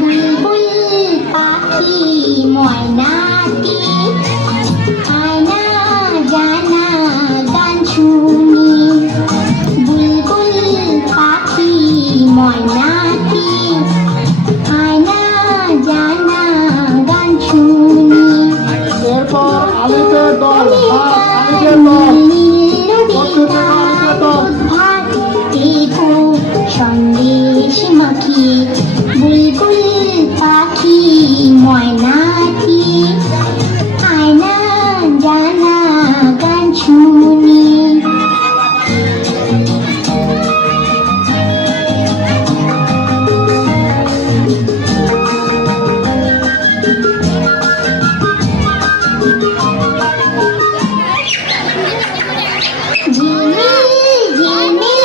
বুলবুল পাখি ময়নাটি আয়না জানা গান শুনি। বুলবুল পাখি ময়নাটি আয়না জানা গান শুনি। এরপর আলিফের দল আলিফের দল ভাত লেবু সন্দেশ মাখি। বুলবুল পাখি ময়নাটি আয়না জানা গান শুনি। ঝিমিল ঝিমিল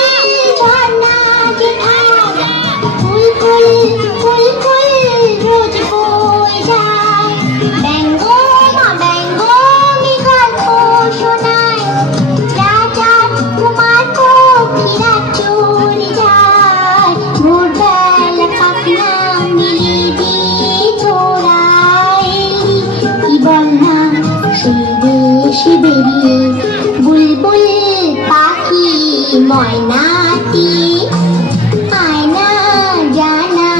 ঝর্ণা যেখানে ফুল ফুল ফুল ফুল রোজ বয়ে যায়। ব্যঙ্গ মা ব্যঙ্গ গল্প শোনায়। রাজা কুমার পক্ষীরা চলে যায়। ভোরবেলা পাখনা মিলিয়ে দিয়ে তোরায় কি বলনা সেই দেশে বেরিয়ে। বুলবুল পাখি ময়নাটি আয়না জানা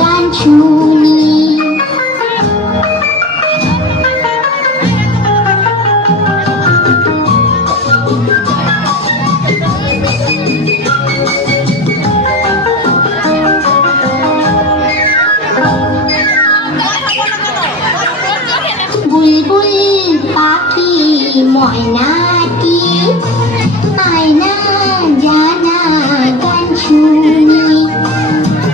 গান শুনি। বুলবুল পাখি ময়নাটি আয়না জানা গান শুনি।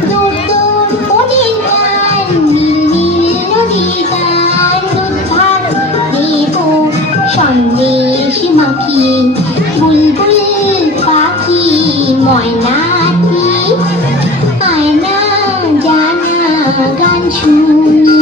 দূর দূর ওদের গান নীল নীল নদীর গান। দুধ ভাত লেবু সন্দেশ মাখি। বুলবুল পাখি ময়নাটি আয়না জানা গান শুনি।